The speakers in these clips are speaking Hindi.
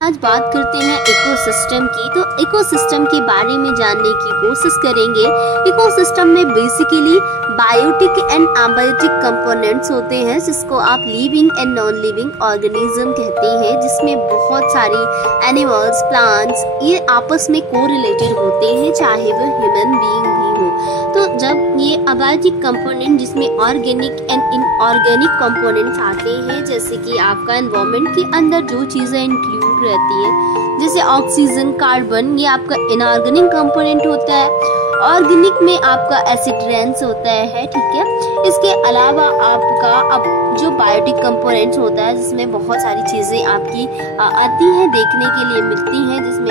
आज बात करते हैं इकोसिस्टम की। तो इकोसिस्टम के बारे में जानने की कोशिश करेंगे। इकोसिस्टम में basically biotic and abiotic components होते हैं, जिसको आप living and non living organism कहते हैं, जिसमें बहुत सारी एनिमल्स, प्लांट्स ये आपस में कोरिलेटेड होते हैं, चाहे वो ह्यूमन बीइंग भी हो। तो जब ये अबायोटिक कंपोनेंट जिसमें ऑर्गेनिक एंड इनऑर्गेनिक कंपोनेंट्स आते हैं, जैसे कि आपका एनवायरनमेंट के अंदर जो चीज़ें इंक्लूड रहती है, जैसे ऑक्सीजन, कार्बन, ये आपका इनऑर्गेनिक कंपोनेंट होता है। ऑर्गेनिक में आपका एसिड रेन्स होता है, ठीक है। इसके अलावा आपका अब जो बायोटिक कंपोनेंट्स होता है, जिसमें बहुत सारी चीज़ें आपकी आती हैं, देखने के लिए मिलती हैं, जिसमें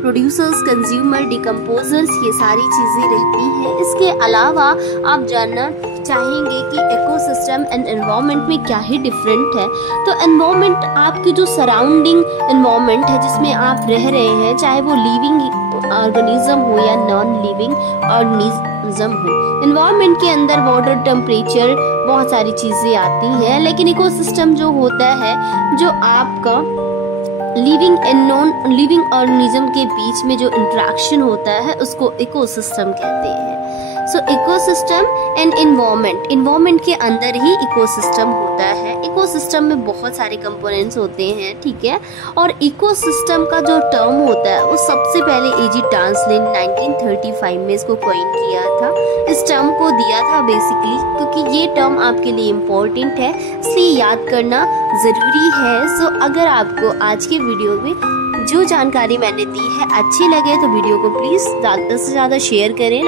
प्रोड्यूसर्स, कंज्यूमर, डिकम्पोजर्स, ये सारी चीज़ें रहती हैं। इसके अलावा आप जानना चाहेंगे कि इकोसिस्टम एंड एनवायरनमेंट में क्या ही डिफरेंट है। तो एनवायरनमेंट आपकी जो सराउंडिंग एनवायरनमेंट है, जिसमें आप रह रहे हैं, चाहे वो लिविंग ऑर्गेनिज्म हो या नॉन लिविंग ऑर्गेनिज्म हो। एनवायरनमेंट के अंदर वाटर, टेम्परेचर, बहुत सारी चीज़ें आती हैं, लेकिन इकोसिस्टम जो होता है, जो आपका living and non living organism के बीच में जो इंटरेक्शन होता है, उसको इकोसिस्टम कहते हैं। सो इकोसिस्टम एंड इन्वायरमेंट के अंदर ही इकोसिस्टम होता है। इकोसिस्टम में बहुत सारे कंपोनेंट्स होते हैं, ठीक है। और इकोसिस्टम का जो टर्म होता है, वो सबसे पहले एजी टांसलिन 1935 में इसको कॉइन किया था। इस टर्म को दिया था बेसिकली क्योंकि ये टर्म आपके लिए इम्पोर्टेंट है, इसलिए याद करना ज़रूरी है। सो अगर आपको आज के वीडियो में जो जानकारी मैंने दी है अच्छी लगे, तो वीडियो को प्लीज़ ज़्यादा से ज़्यादा शेयर करें।